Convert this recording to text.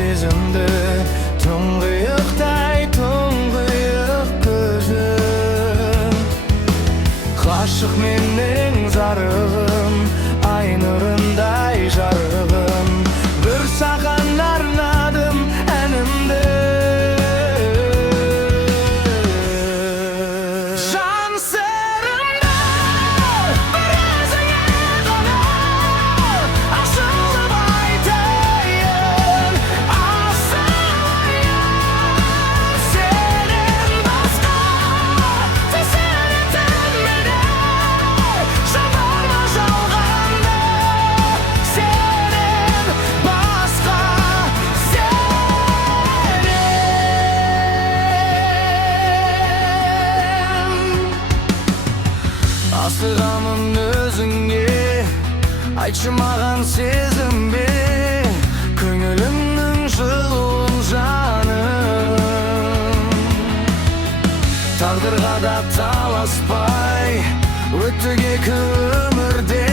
сезімді, тұңғиықтай тұңғиық көзің. Ғашық менің зарығым, ай нұрындай жарығым, бір саған арнадым әнімді. Жан сырымды бір өзіңе ғана ашылып айтайын, асылайын. Сенен басқа түсінетін менде жан бар ма жалғанда? Сенен басқа, асығамын өзіңе, айтшы маған сезінбе көңілімнің жылуын жаным. Тағдырға да таласпай өттік екі өмірде,